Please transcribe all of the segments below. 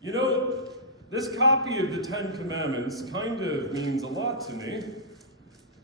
You know, this copy of the Ten Commandments kind of means a lot to me.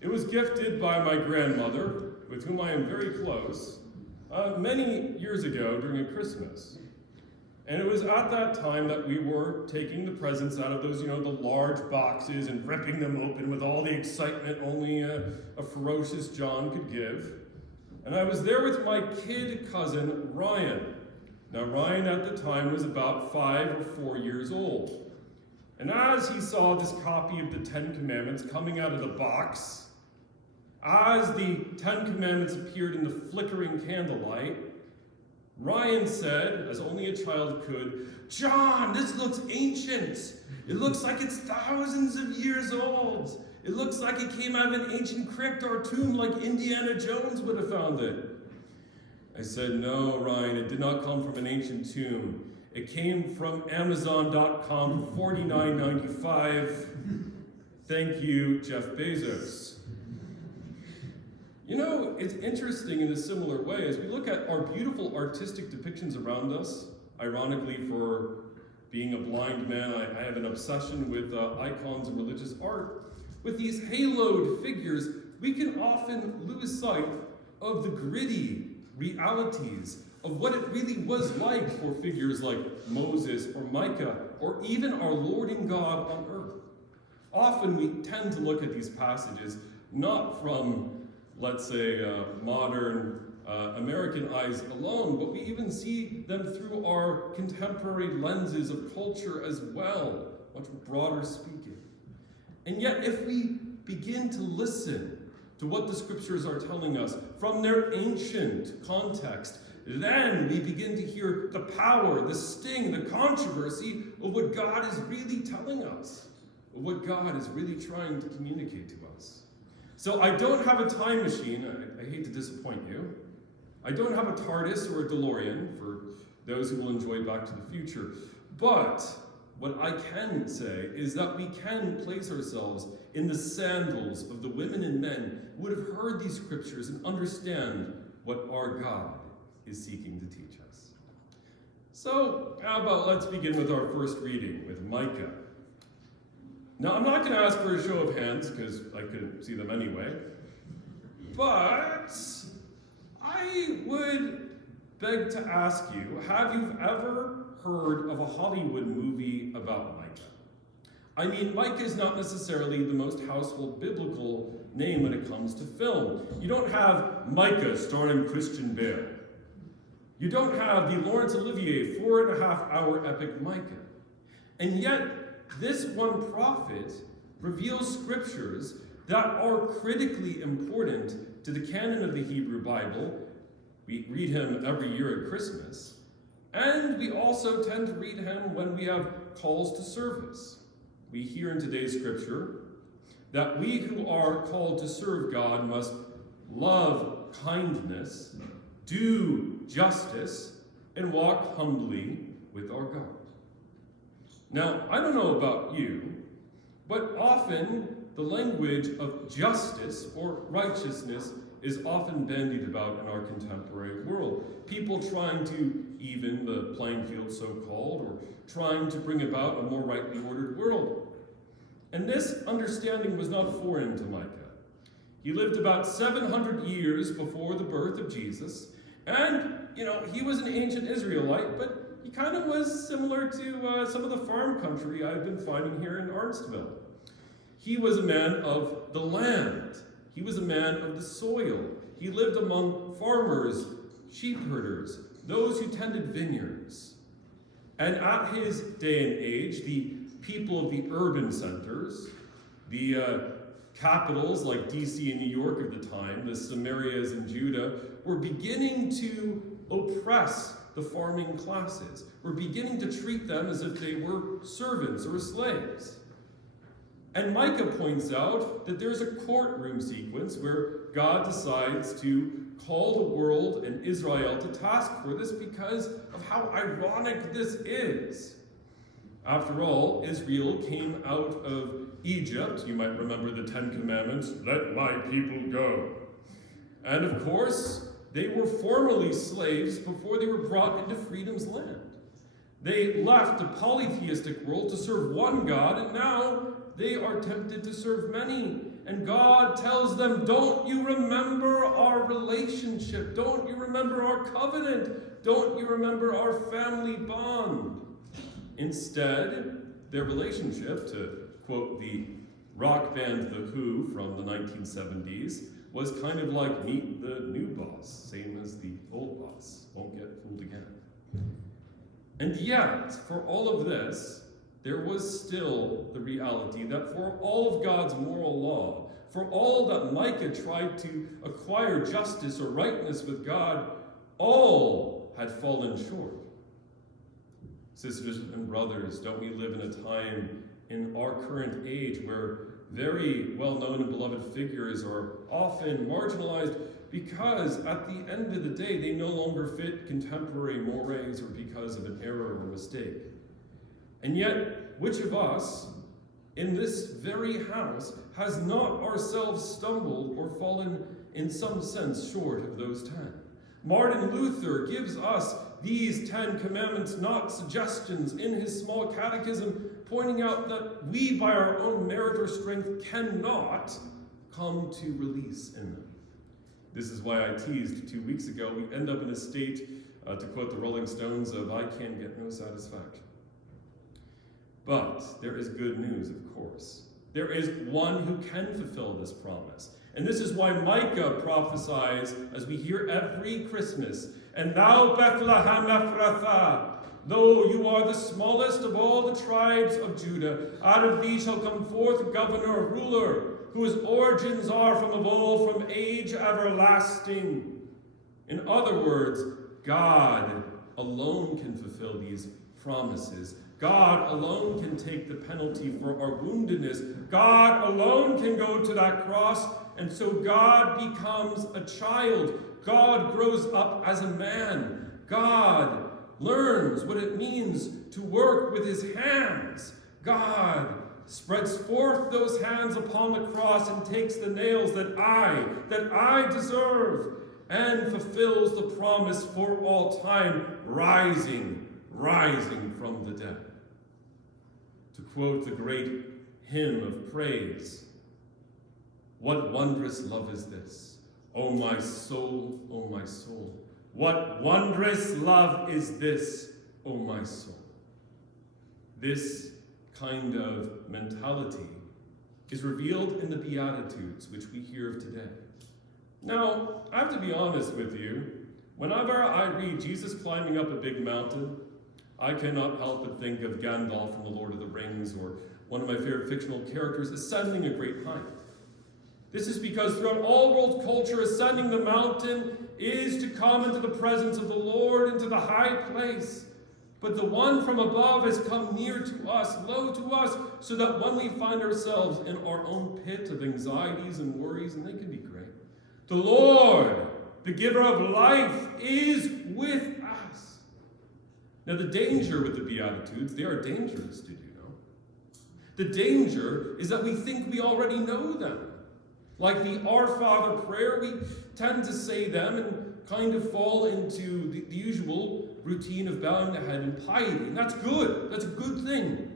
It was gifted by my grandmother, with whom I am very close, many years ago during a Christmas. And it was at that time that we were taking the presents out of those, the large boxes and ripping them open with all the excitement only a ferocious John could give. And I was there with my kid cousin, Ryan. Now, Ryan at the time was about 5 or 4 years old. And as he saw this copy of the Ten Commandments coming out of the box, as the Ten Commandments appeared in the flickering candlelight, Ryan said, as only a child could, "John, this looks ancient. It looks like it's thousands of years old. It looks like it came out of an ancient crypt or tomb like Indiana Jones would have found it." I said, "No, Ryan, it did not come from an ancient tomb. It came from Amazon.com for $49.95. Thank you, Jeff Bezos." You know, it's interesting in a similar way as we look at our beautiful artistic depictions around us. Ironically, for being a blind man, I have an obsession with icons and religious art. With these haloed figures, we can often lose sight of the gritty realities of what it really was like for figures like Moses or Micah or even our Lord and God on earth. Often we tend to look at these passages not from, let's say, modern American eyes alone, but we even see them through our contemporary lenses of culture as well, much broader speaking. And yet, if we begin to listen to what the scriptures are telling us from their ancient context, then we begin to hear the power, the sting, the controversy of what God is really telling us, of what God is really trying to communicate to us. So I don't have a time machine. I hate to disappoint you. I don't have a TARDIS or a DeLorean for those who will enjoy Back to the Future. But what I can say is that we can place ourselves in the sandals of the women and men who would have heard these scriptures and understand what our God is seeking to teach us. So how about let's begin with our first reading with Micah. Now, I'm not going to ask for a show of hands because I couldn't see them anyway, but I would beg to ask you, have you ever heard of a Hollywood movie about Micah? I mean, Micah is not necessarily the most household biblical name when it comes to film. You don't have Micah starring Christian Bale. You don't have the Laurence Olivier 4.5-hour epic Micah. And yet, this one prophet reveals scriptures that are critically important to the canon of the Hebrew Bible. We read him every year at Christmas. And we also tend to read him when we have calls to service. We hear in today's scripture that we who are called to serve God must love kindness, do justice, and walk humbly with our God. Now, I don't know about you, but often the language of justice or righteousness is often bandied about in our contemporary world. People trying to even the playing field, so-called, or trying to bring about a more rightly ordered world. And this understanding was not foreign to Micah. He lived about 700 years before the birth of Jesus, and, he was an ancient Israelite, but he kind of was similar to some of the farm country I've been finding here in Arnstville. He was a man of the land. He was a man of the soil. He lived among farmers, sheep herders, those who tended vineyards. And at his day and age, the people of the urban centers, the capitals like DC and New York of the time, the Samarias in Judah, were beginning to oppress the farming classes. Were beginning to treat them as if they were servants or slaves. And Micah points out that there's a courtroom sequence where God decides to call the world and Israel to task for this because of how ironic this is. After all, Israel came out of Egypt. You might remember the Ten Commandments, "Let my people go." And of course, they were formerly slaves before they were brought into freedom's land. They left a polytheistic world to serve one God, and now they are tempted to serve many. And God tells them, don't you remember our relationship? Don't you remember our covenant? Don't you remember our family bond? Instead, their relationship, to quote the rock band The Who from the 1970s, was kind of like meet the new boss, same as the old boss. Won't get fooled again. And yet, for all of this, there was still the reality that for all of God's moral law, for all that Micah tried to acquire justice or rightness with God, all had fallen short. Sisters and brothers, don't we live in a time in our current age where very well-known and beloved figures are often marginalized because at the end of the day, they no longer fit contemporary mores or because of an error or mistake. And yet, which of us in this very house has not ourselves stumbled or fallen in some sense short of those 10? Martin Luther gives us these 10 commandments, not suggestions, in his small catechism, pointing out that we, by our own merit or strength, cannot come to release in them. This is why I teased 2 weeks ago, we end up in a state, to quote the Rolling Stones, of I can get no satisfaction. But there is good news, of course. There is one who can fulfill this promise. And this is why Micah prophesies, as we hear every Christmas, and thou, Bethlehem Ephrathah, though you are the smallest of all the tribes of Judah, out of thee shall come forth a governor, a ruler, whose origins are from of old, from age everlasting. In other words, God alone can fulfill these promises. God alone can take the penalty for our woundedness. God alone can go to that cross, and so God becomes a child. God grows up as a man. God learns what it means to work with his hands. God spreads forth those hands upon the cross and takes the nails that I deserve, and fulfills the promise for all time, rising from the dead. To quote the great hymn of praise, what wondrous love is this, O my soul, what wondrous love is this, O my soul. This kind of mentality is revealed in the Beatitudes, which we hear of today. Now, I have to be honest with you, whenever I read Jesus climbing up a big mountain, I cannot help but think of Gandalf from The Lord of the Rings, or one of my favorite fictional characters ascending a great height. This is because throughout all world culture, ascending the mountain is to come into the presence of the Lord, into the high place. But the one from above has come near to us, low to us, so that when we find ourselves in our own pit of anxieties and worries, and they can be great, the Lord, the giver of life, is with us. Now, the danger with the Beatitudes, they are dangerous, did you know? The danger is that we think we already know them. Like the Our Father prayer, we tend to say them and kind of fall into the usual routine of bowing the head in piety. And that's good. That's a good thing.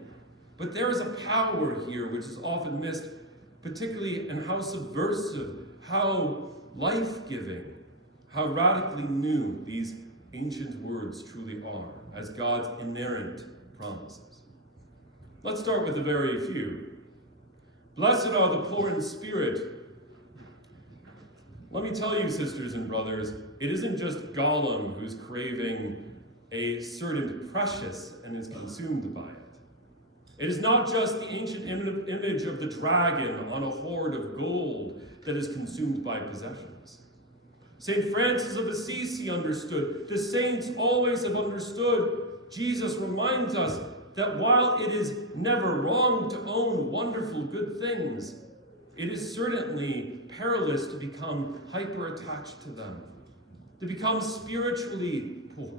But there is a power here which is often missed, particularly in how subversive, how life-giving, how radically new these ancient words truly are as God's inerrant promises. Let's start with the very few. Blessed are the poor in spirit. Let me tell you, sisters and brothers, it isn't just Gollum who's craving a certain precious and is consumed by it. It is not just the ancient image of the dragon on a hoard of gold that is consumed by possessions. St. Francis of Assisi understood, the saints always have understood. Jesus reminds us that while it is never wrong to own wonderful good things, it is certainly perilous to become hyper-attached to them, to become spiritually poor,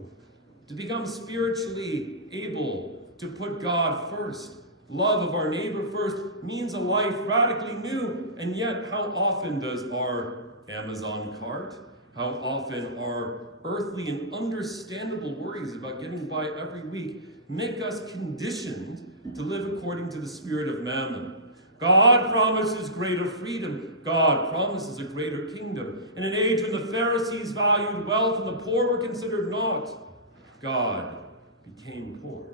to become spiritually able to put God first. Love of our neighbor first means a life radically new, and yet how often does our Amazon cart, how often our earthly and understandable worries about getting by every week make us conditioned to live according to the spirit of mammon. God promises greater freedom. God promises a greater kingdom. In an age when the Pharisees valued wealth and the poor were considered naught, God became poor.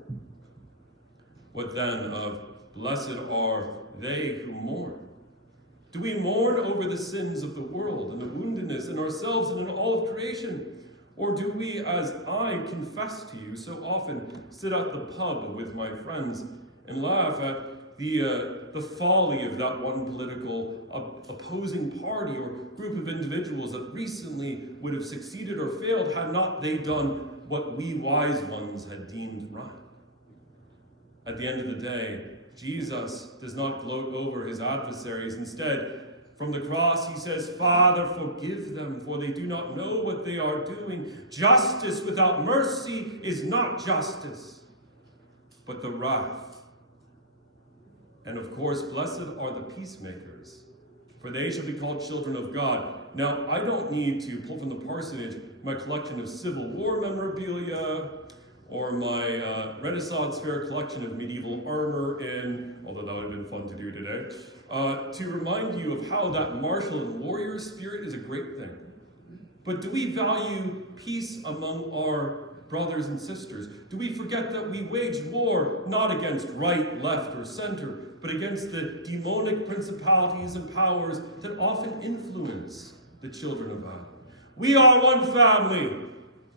What then of blessed are they who mourn? Do we mourn over the sins of the world and the woundedness in ourselves and in all of creation? Or do we, as I confess to you, so often sit at the pub with my friends and laugh at the folly of that one political opposing party or group of individuals that recently would have succeeded or failed had not they done what we wise ones had deemed right? At the end of the day, Jesus does not gloat over his adversaries. Instead, from the cross, he says, Father, forgive them, for they do not know what they are doing. Justice without mercy is not justice, but the wrath. And of course, blessed are the peacemakers, for they shall be called children of God. Now, I don't need to pull from the parsonage my collection of Civil War memorabilia or my Renaissance Fair collection of medieval armor although that would have been fun to do today, to remind you of how that martial and warrior spirit is a great thing. But do we value peace among our brothers and sisters? Do we forget that we wage war not against right, left, or center, but against the demonic principalities and powers that often influence the children of Adam? We are one family.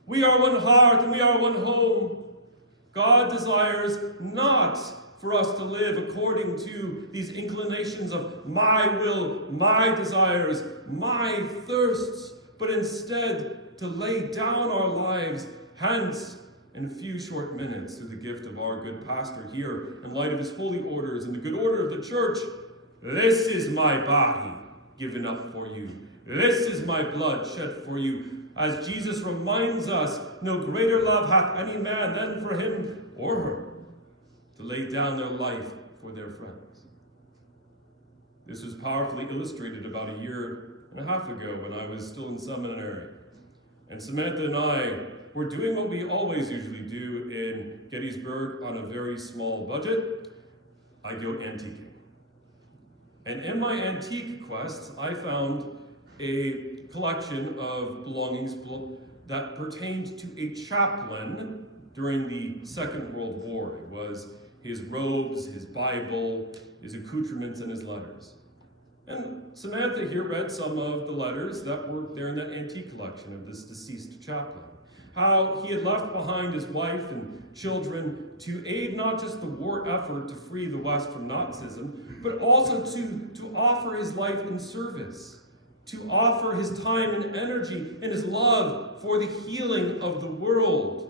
We are one heart and we are one home. God desires not for us to live according to these inclinations of my will, my desires, my thirsts, but instead to lay down our lives, hence, in a few short minutes, through the gift of our good pastor here, in light of his holy orders and the good order of the church, this is my body given up for you. This is my blood shed for you. As Jesus reminds us, no greater love hath any man than for him or her to lay down their life for their friends. This was powerfully illustrated about a year and a half ago when I was still in seminary. And Samantha and I were doing what we always usually do in Gettysburg on a very small budget. I go antiquing. And in my antique quests, I found a collection of belongings that pertained to a chaplain during the Second World War. It was his robes, his Bible, his accoutrements, and his letters. And Samantha here read some of the letters that were there in that antique collection of this deceased chaplain. How he had left behind his wife and children to aid not just the war effort to free the West from Nazism, but also to offer his life in service, to offer his time and energy and his love for the healing of the world,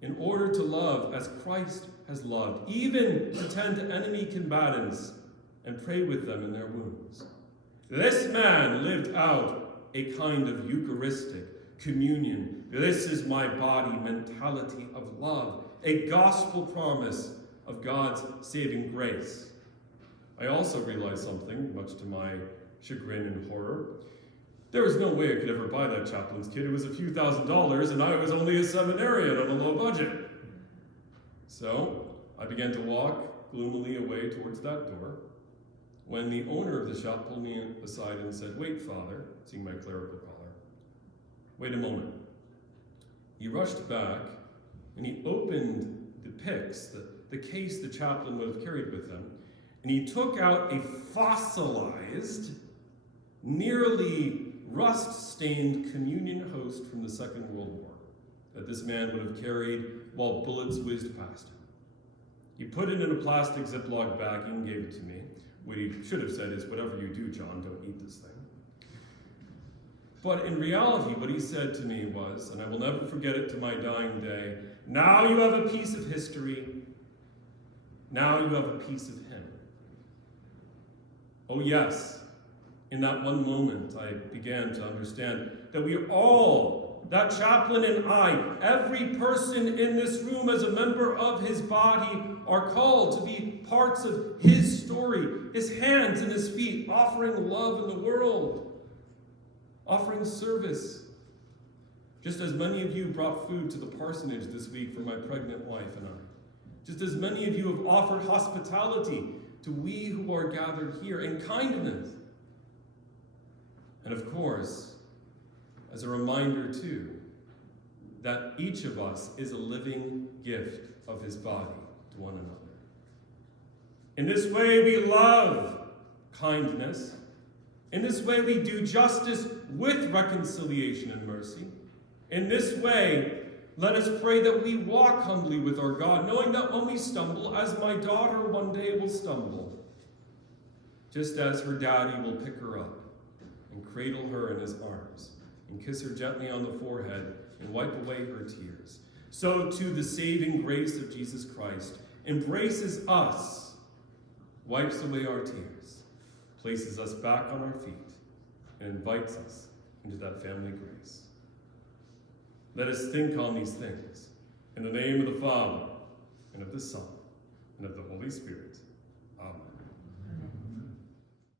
in order to love as Christ has loved, even to tend to enemy combatants and pray with them in their wounds. This man lived out a kind of Eucharistic communion. This is my body mentality of love, a gospel promise of God's saving grace. I also realized something, much to my chagrin and horror. There was no way I could ever buy that chaplain's kit. It was a few $1,000s, and I was only a seminarian on a low budget. So I began to walk gloomily away towards that door, when the owner of the shop pulled me aside and said, "Wait, Father," seeing my clerical collar. "Wait a moment." He rushed back, and he opened the pyx, the case the chaplain would have carried with him, and he took out a fossilized, nearly rust-stained communion host from the Second World War that this man would have carried while bullets whizzed past him. He put it in a plastic Ziploc bag and gave it to me. What he should have said is, "Whatever you do, John, don't eat this thing." But in reality, what he said to me was, and I will never forget it to my dying day, "Now you have a piece of history. Now you have a piece of him." Oh yes, in that one moment, I began to understand that we all, that chaplain and I, every person in this room as a member of his body, are called to be parts of his story, his hands and his feet, offering love in the world, offering service. Just as many of you brought food to the parsonage this week for my pregnant wife and I. Just as many of you have offered hospitality to we who are gathered here in kindness. And of course, as a reminder too, that each of us is a living gift of his body to one another. In this way we love kindness. In this way we do justice with reconciliation and mercy. In this way, let us pray that we walk humbly with our God, knowing that when we stumble, as my daughter one day will stumble, just as her daddy will pick her up and cradle her in his arms and kiss her gently on the forehead and wipe away her tears, so too the saving grace of Jesus Christ embraces us, wipes away our tears, places us back on our feet, and invites us into that family grace. Let us think on these things in the name of the Father, and of the Son, and of the Holy Spirit.